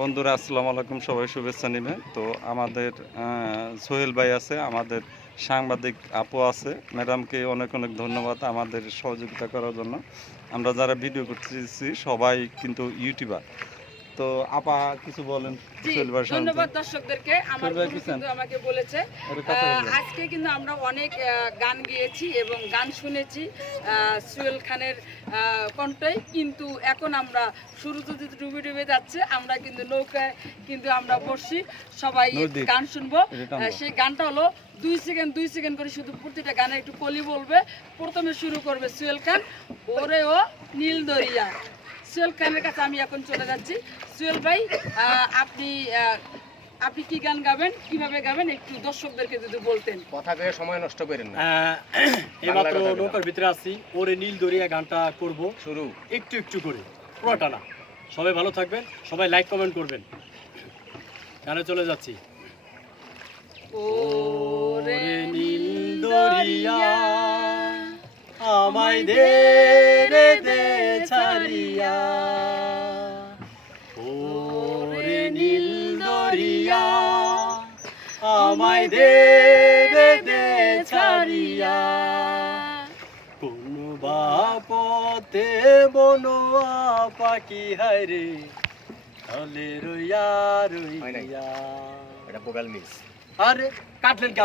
বন্ধুরা, আসসালামু আলাইকুম, সবাই শুভেচ্ছা নেবে। তো আমাদের সোহেল ভাই আছে, আমাদের সাংবাদিক আপু আছে। ম্যাডামকে অনেক অনেক ধন্যবাদ আমাদের সহযোগিতা করার জন্য। আমরা যারা ভিডিও করতেছি, সবাই কিন্তু ইউটিউবার। তো আপা কিছু বলেন। ধন্যবাদ দর্শকদেরকে। আমার? কিন্তু আমাকে বলেছে। আজকে কিন্তু আমরা অনেক গান গেয়েছি এবং গান শুনেছি সুয়েল খানের কণ্ঠই। কিন্তু এখন আমরা শুরু যদি ডুবে ডুবে যাচ্ছে আমরা কিন্তু নৌকায় কিন্তু আমরা বসছি সবাই গান শুনব। সেই গানটা হলো দুই সেকেন্ড দুই সেকেন্ড করে শুধু প্রতিটা গানে একটু কলি বলবে। প্রথমে শুরু করবে সুয়েল খান ওরে ও নীল দরিয়া। সুয়েল খানের কাছে আমি এখন চলে যাচ্ছি। সুয়েল ভাই আপনি আপনি কি গান গাবেন? কীভাবে গাবেন? একটু দর্শকদেরকে যদি বলতেন। কথা কয়ে সময় নষ্ট করেন না। এইমাত্র নৌকার ভিতরে আছি। ওরে নীল দরিয়া গানটা করব। শুরু। একটু একটু করে। পুরোটা না সবাই ভালো থাকবেন। সবাই লাইক কমেন্ট করবেন। গানে চলে যাচ্ছি। ওরে নীল দরিয়া আমায় দে। আমায় দে দে দে ছাড়িয়া। কোন পথে বনোয়া পাখি হায় তলে রইয়া রইয়া। এটা ভোগাল মিস। আরে কাটলেন কি